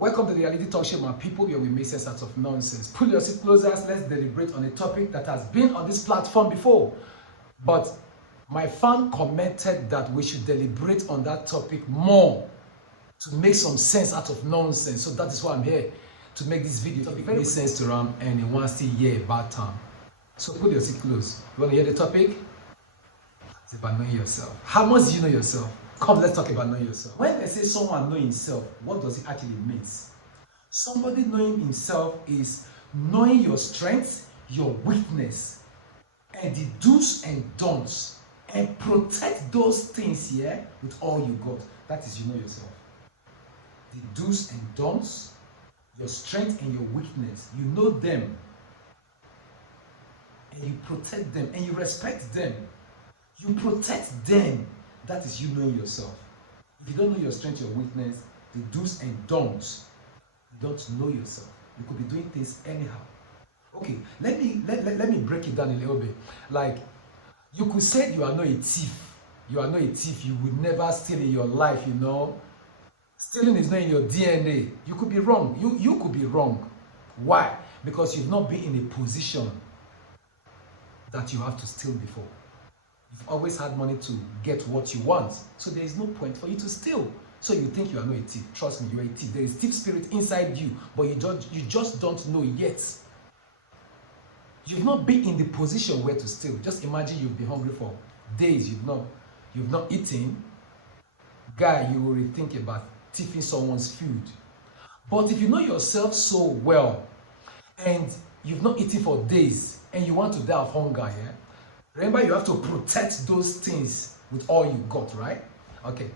Welcome to the Reality Talk Show, my people, where we make sense out of nonsense. Pull your seat closer, let's deliberate on a topic that has been on this platform before. But my fan commented that we should deliberate on that topic more to make some sense out of nonsense. So that is why I'm here, to make this video. It makes sense to Ram and he wants to hear about time. So pull your seat close. You want to hear the topic? It's about knowing yourself. How much do you know yourself? Come, let's talk about knowing yourself. When they say someone knowing himself, what does it actually mean? Somebody knowing himself is knowing your strengths, your weakness, and the do's and don'ts, and protect those things here with all you got. That is, you know yourself. The do's and don'ts, your strength and your weakness, you know them, and you protect them, and you respect them. You protect them. That is you knowing yourself. If you don't know your strength, your weakness, the do's and don'ts, you don't know yourself. You could be doing things anyhow. Okay, let me break it down a little bit. Like, you could say you are not a thief. You are not a thief. You would never steal in your life, you know. Stealing is not in your DNA. You could be wrong. You could be wrong. Why? Because you've not been in a position that you have to steal before. You've always had money to get what you want. So there is no point for you to steal. So you think you are not a thief. Trust me, you are a thief. There is thief spirit inside you, but you just don't know yet. You've not been in the position where to steal. Just imagine you've been hungry for days. You've not eaten. Guy, you will rethink about thieving someone's food. But if you know yourself so well, and you've not eaten for days, and you want to die of hunger, yeah? Remember, you have to protect those things with all you got, right? Okay.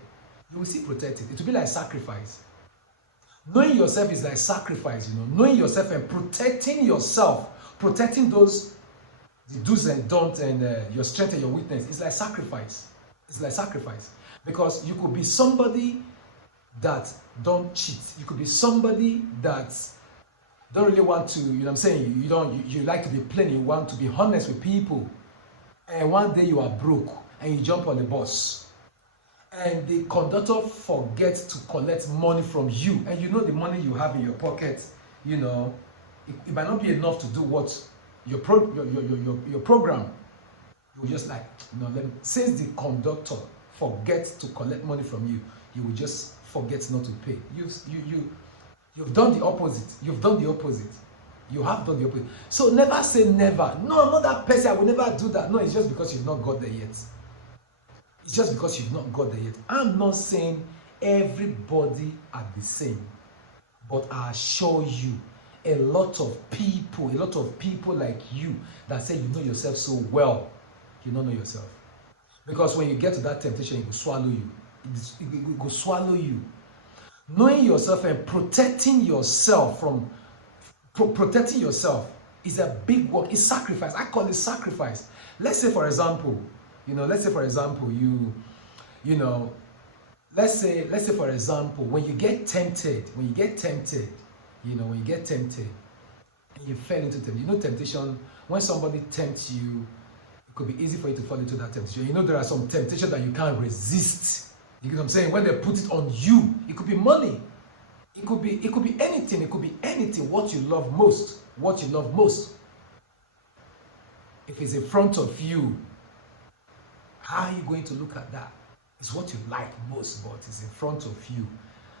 You will still protect it. It will be like sacrifice. Knowing yourself is like sacrifice, you know. Knowing yourself and protecting yourself, protecting those, the do's and don'ts, and your strength and your weakness, it's like sacrifice. It's like sacrifice. Because you could be somebody that don't cheat. You could be somebody that don't really want to, you know what I'm saying? You like to be plain, you want to be honest with people. And one day you are broke and you jump on the bus and the conductor forgets to collect money from you, and you know the money you have in your pocket, you know, it might not be enough to do what your program. You just like, you know, since the conductor forgets to collect money from you, you will just forget not to pay. You've done the opposite. You've done the opposite. You have done the opposite. So never say never. No, I'm not that person. I will never do that. No, it's just because you've not got there yet. It's just because you've not got there yet. I'm not saying everybody are the same. But I assure you, a lot of people like you that say you know yourself so well, you don't know yourself. Because when you get to that temptation, it will swallow you. It will swallow you. Knowing yourself and protecting yourself from protecting yourself is a big work. It's sacrifice. I call it sacrifice. Let's say, for example, let's say, for example, when you get tempted, and you fell into temptation. Temptation, when somebody tempts you, it could be easy for you to fall into that temptation. There are some temptations that you can't resist. You know what I'm saying? When they put it on you, it could be money. It could be anything. It could be anything. What you love most. If it's in front of you, how are you going to look at that? It's what you like most, but it's in front of you.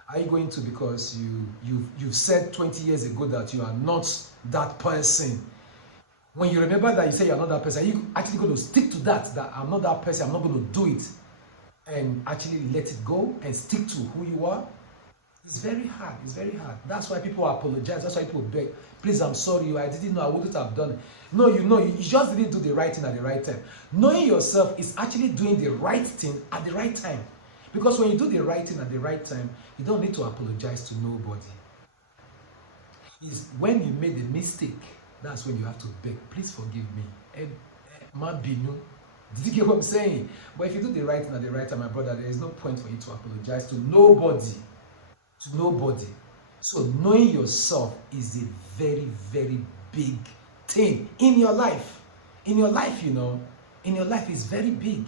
Are you going to, because you've said 20 years ago that you are not that person? When you remember that you say you're not that person, are you actually going to stick to that I'm not that person, I'm not going to do it, and actually let it go and stick to who you are? It's very hard. That's why people apologize. That's why people beg, please, I'm sorry, I didn't know, I wouldn't have done it. No, you just didn't do the right thing at the right time. Knowing yourself is actually doing the right thing at the right time. Because when you do the right thing at the right time, you don't need to apologize to nobody. It's when you made a mistake, that's when you have to beg, please forgive me. Did you get what I'm saying? But if you do the right thing at the right time, my brother, there is no point for you to apologize to nobody. So knowing yourself is a very, very big thing in your life. In your life, it's very big.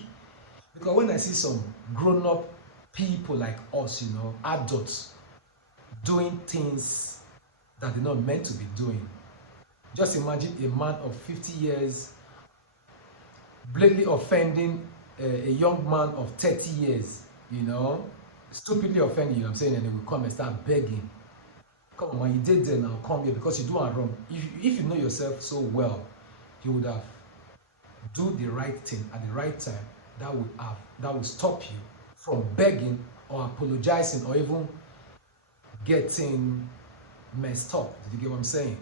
Because when I see some grown-up people like us, adults, doing things that they're not meant to be doing. Just imagine a man of 50 years blatantly offending a young man of 30 years, stupidly offending you, I'm saying, and they will come and start begging. Come on, man, you did that, now come here because you do it wrong. If you know yourself so well, you would have do the right thing at the right time. That would stop you from begging or apologizing or even getting messed up. Did you get what I'm saying?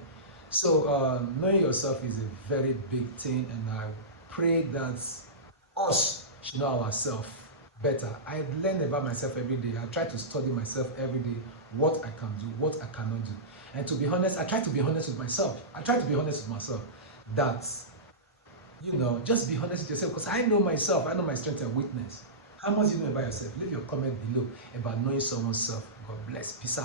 So knowing yourself is a very big thing, and I pray that us should know ourselves better. I learn about myself every day. I try to study myself every day, what I can do, what I cannot do. And to be honest, I try to be honest with myself. That, just be honest with yourself, because I know myself. I know my strength and weakness. How much do you know about yourself? Leave your comment below about knowing someone's self. God bless. Peace out.